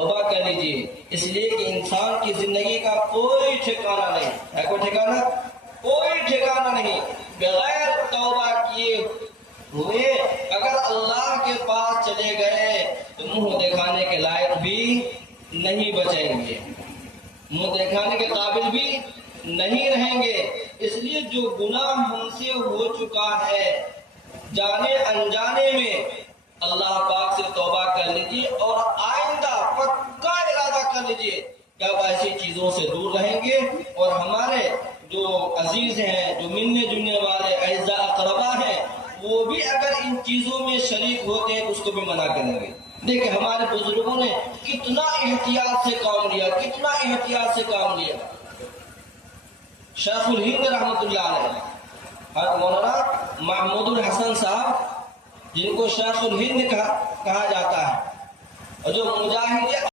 توبہ کر لیجیے، اس لیے کہ انسان کی زندگی کا کوئی ٹھکانہ نہیں ہے، کوئی ٹھکانہ نہیں بغیر توبہ کیے ہوئے اگر اللہ کے پاس چلے گئے تو منہ دکھانے کے لائق بھی نہیں بچیں گے، منہ دکھانے کے قابل بھی نہیں رہیں گے۔ اس لیے جو گناہ ہم سے ہو چکا ہے جانے انجانے میں، اللہ پاک سے توبہ کر لیجیے اور آئندہ پکا ارادہ کر لیجیے کہ آپ ایسی چیزوں سے دور رہیں گے، اور ہمارے جو عزیز ہیں، جو ملنے جلنے والے اعزاء اقربا ہیں، وہ بھی اگر ان چیزوں میں شریک ہوتے ہیں تو اس کو بھی منع کریں گے۔ دیکھیں ہمارے بزرگوں نے کتنا احتیاط سے کام لیا، کتنا احتیاط سے کام لیا۔ شیخ الہند رحمۃ اللہ علیہ، حضرت مولانا محمود الحسن صاحب جن کو شیخ الہند کہا جاتا ہے، اور جو مجاہد